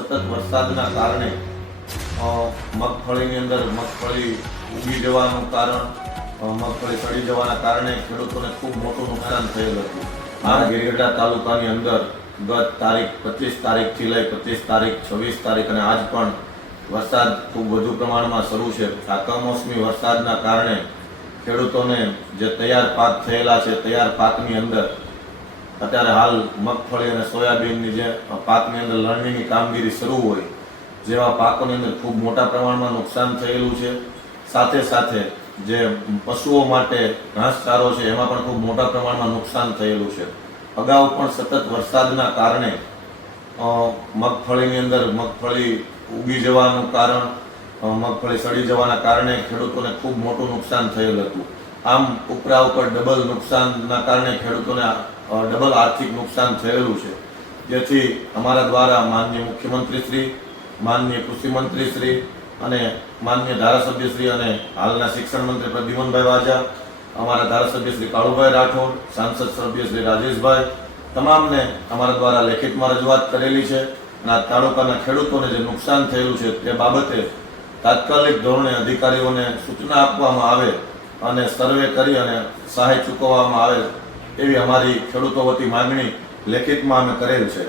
સતત વરસાદના કારણે મગફળીની અંદર મગફળી ઉગી જવાનું કારણ મગફળી સડી જવાના કારણે ખેડૂતોને ખૂબ મોટું નુકસાન થયેલ હતું. આ ગીરગઢડા તાલુકાની અંદર ગત તારીખ પચીસ તારીખથી લઈ પચીસ તારીખ, છવ્વીસ તારીખ અને આજ પણ વરસાદ ખૂબ વધુ પ્રમાણમાં શરૂ છે. આ કમોસમી વરસાદના કારણે ખેડૂતોને જે તૈયાર પાક થયેલા છે, તૈયાર પાકની અંદર અત્યારે હાલ મગફળી અને સોયાબીનની જે પાકની અંદર લણણીની કામગીરી શરૂ હોય, જેવા પાકોની અંદર ખૂબ મોટા પ્રમાણમાં નુકસાન થયેલું છે. સાથે સાથે જે પશુઓ માટે ઘાસચારો છે, એમાં પણ ખૂબ મોટા પ્રમાણમાં નુકસાન થયેલું છે. અગાઉ પણ સતત વરસાદના કારણે મગફળીની અંદર મગફળી ઉગી જવાનું કારણ મગફળી સડી જવાના કારણે ખેડૂતોને ખૂબ મોટું નુકસાન થયેલ હતું. આમ ઉપરા ઉપર ડબલ નુકસાનના કારણે ખેડૂતોને ડબલ આર્થિક નુકસાન થયેલું છે. જેથી અમારા દ્વારા માનનીય મુખ્યમંત્રી શ્રી, માનનીય કૃષિમંત્રીશ્રી શ્રી અને માનનીય ધારાસભ્ય શ્રી અને હાલના શિક્ષણ મંત્રી પ્રદ્યુમનભાઈ વાજા, અમારા ધારાસભ્ય શ્રી કાળુભાઈ રાઠોડ, સાંસદ સભ્ય શ્રી રાજેશભાઈ, તમામને અમારા દ્વારા લેખિતમાં રજૂઆત કરેલી છે અને આ તાલુકાના ખેડૂતોને જે નુકસાન થયેલું છે તે બાબતે તાત્કાલિક ધોરણે અધિકારીઓને સૂચના આપવામાં આવે અને સર્વે કરી અને સહાય ચૂકવવામાં આવે એવી અમારી ખેડૂતો વતી માંગણી લેખિતમાં અમે કરેલ છે.